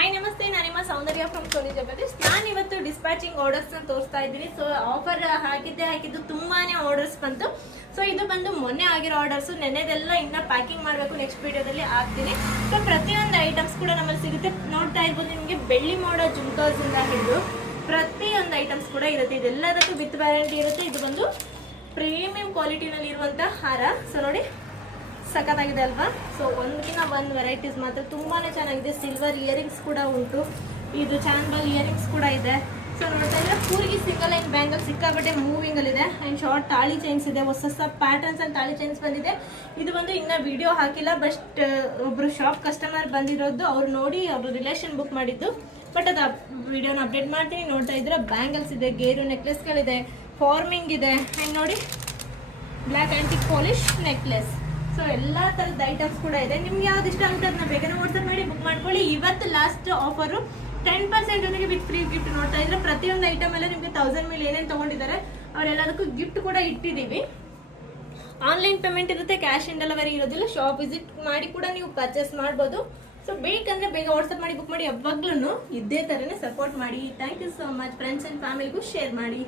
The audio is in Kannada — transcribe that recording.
ಹಾಯ್ ನಮಸ್ತೆ, ನಾನು ಸೌಂದರ್ಯ ಫ್ರಮ್ ಸೋನಿ ಜಬರ್ದಸ್ತ್. ನಾನು ಇವತ್ತು ಡಿಸ್ಪ್ಯಾಚಿಂಗ್ ಆರ್ಡರ್ಸ್ ತೋರಿಸ್ತಾ ಇದ್ದೀನಿ. ಸೊ ಆಫರ್ ಹಾಕಿದ್ದು ತುಂಬಾನೇ ಆರ್ಡರ್ಸ್ ಬಂತು. ಸೊ ಇದು ಬಂದು ಮೊನ್ನೆ ಆಗಿರೋ ಆರ್ಡರ್ಸ್. ನೆನ್ನೆದೆಲ್ಲ ಇನ್ನ ಪ್ಯಾಕಿಂಗ್ ಮಾಡಬೇಕು, ನೆಕ್ಸ್ಟ್ ವಿಡಿಯೋದಲ್ಲಿ ಹಾಕ್ತೀನಿ. ಸೊ ಪ್ರತಿಯೊಂದು ಐಟಮ್ಸ್ ಕೂಡ ನಮ್ಮಲ್ಲಿ ಸಿಗುತ್ತೆ. ನೋಡ್ತಾ ಇರ್ಬೋದು, ನಿಮಗೆ ಬೆಳ್ಳಿ ಮಾಡೋ ಜುಮ್ಕಾಸ್ ಇಂದ ಹಿಡಿದು ಪ್ರತಿಯೊಂದು ಐಟಮ್ಸ್ ಕೂಡ ಇರುತ್ತೆ. ಇದೆಲ್ಲದಕ್ಕೂ ವಿತ್ ವ್ಯಾರಂಟಿ ಇರುತ್ತೆ. ಇದು ಬಂದು ಪ್ರೀಮಿಯಂ ಕ್ವಾಲಿಟಿನಲ್ಲಿ ಇರುವಂತ ಹಾರ. ಸೊ ನೋಡಿ, ಸಖತ್ತಾಗಿದೆ ಅಲ್ವಾ? ಸೊ ಒಂದಕ್ಕಿಂತ ಒಂದು ವೆರೈಟೀಸ್ ಮಾತ್ರ ತುಂಬಾನೇ ಚೆನ್ನಾಗಿದೆ. ಸಿಲ್ವರ್ ಇಯರಿಂಗ್ಸ್ ಕೂಡ ಉಂಟು. ಇದು ಚಾನ್ಬಲ್ ಇಯರಿಂಗ್ಸ್ ಕೂಡ ಇದೆ. ಸೊ ನೋಡ್ತಾ ಇದ್ರೆ ಕೂರ್ಗಿ ಸಿಂಗಲ್ ಲೈನ್ ಬ್ಯಾಂಗಲ್ ಸಿಕ್ಕಾಬಟ್ಟೆ ಮೂವಿಂಗ್ ಅಲ್ಲಿ ಇದೆ. ಅಂಡ್ ಶಾರ್ಟ್ ತಾಳಿ ಚೈನ್ಸ್ ಇದೆ. ಹೊಸ ಪ್ಯಾಟರ್ನ್ಸ್ ಅಲ್ಲಿ ತಾಳಿ ಚೈನ್ಸ್ ಬಂದಿದೆ. ಇದು ಬಂದು ಇನ್ನ ವಿಡಿಯೋ ಹಾಕಿಲ್ಲ, ಬಟ್ ಒಬ್ರು ಶಾಪ್ ಕಸ್ಟಮರ್ ಬಂದಿರೋದು, ಅವ್ರು ನೋಡಿ ಅವ್ರ ರಿಲೇಷನ್ ಬುಕ್ ಮಾಡಿದ್ದು. ಬಟ್ ಅದು ವಿಡಿಯೋನ ಅಪ್ಡೇಟ್ ಮಾಡ್ತೀನಿ. ನೋಡ್ತಾ ಇದ್ರೆ ಬ್ಯಾಂಗಲ್ಸ್ ಇದೆ, ಗೇರು ನೆಕ್ಲೆಸ್ಗಳಿದೆ, ಫಾರ್ಮಿಂಗ್ ಇದೆ. ಅಂಡ್ ನೋಡಿ, black antique polish necklace. So ಎಲ್ಲಾ ತರದ ಐಟಮ್ಸ್ ಕೂಡ ಇದೆ. ನಿಮ್ಗೆ ಯಾವ್ದು ಇಷ್ಟ ಆಗುತ್ತೆ ಅದನ್ನ ಬೇಗನೆ ವಾಟ್ಸ್ಆಪ್ ಮಾಡಿ ಬುಕ್ ಮಾಡ್ಕೊಳ್ಳಿ. ಇವತ್ತು ಲಾಸ್ಟ್ ಆಫರ್ 10% ಜೊತೆಗೆ ವಿತ್ ಫ್ರೀ ಗಿಫ್ಟ್. ನೋಡ್ತಾ ಇದ್ರೆ ಪ್ರತಿಯೊಂದು ಐಟಮ್ ಎಲ್ಲ ನಿಮ್ಗೆ 1000 ಮೇಲೆ ಏನೇನು ತಗೊಂಡಿದ್ದಾರೆ ಅವರೆಲ್ಲದಕ್ಕೂ ಗಿಫ್ಟ್ ಕೂಡ ಇಟ್ಟಿದ್ದೀವಿ. ಆನ್ಲೈನ್ ಪೇಮೆಂಟ್ ಇರುತ್ತೆ, ಕ್ಯಾಶ್ ಆನ್ ಡೆಲಿವರಿ ಇರೋದಿಲ್ಲ. ಶಾಪ್ ವಿಸಿಟ್ ಮಾಡಿ ಕೂಡ ನೀವು ಪರ್ಚೇಸ್ ಮಾಡ್ಬೋದು. ಸೊ ಬೇಕಂದ್ರೆ ಬೇಗ ವಾಟ್ಸ್ಆಪ್ ಮಾಡಿ ಬುಕ್ ಮಾಡಿ. ಯಾವಾಗ್ಲೂ ಇದೇ ತರನೇ ಸಪೋರ್ಟ್ ಮಾಡಿ. Thank you so much. Friends and ಫ್ಯಾಮಿಲಿಗೂ ಶೇರ್ ಮಾಡಿ.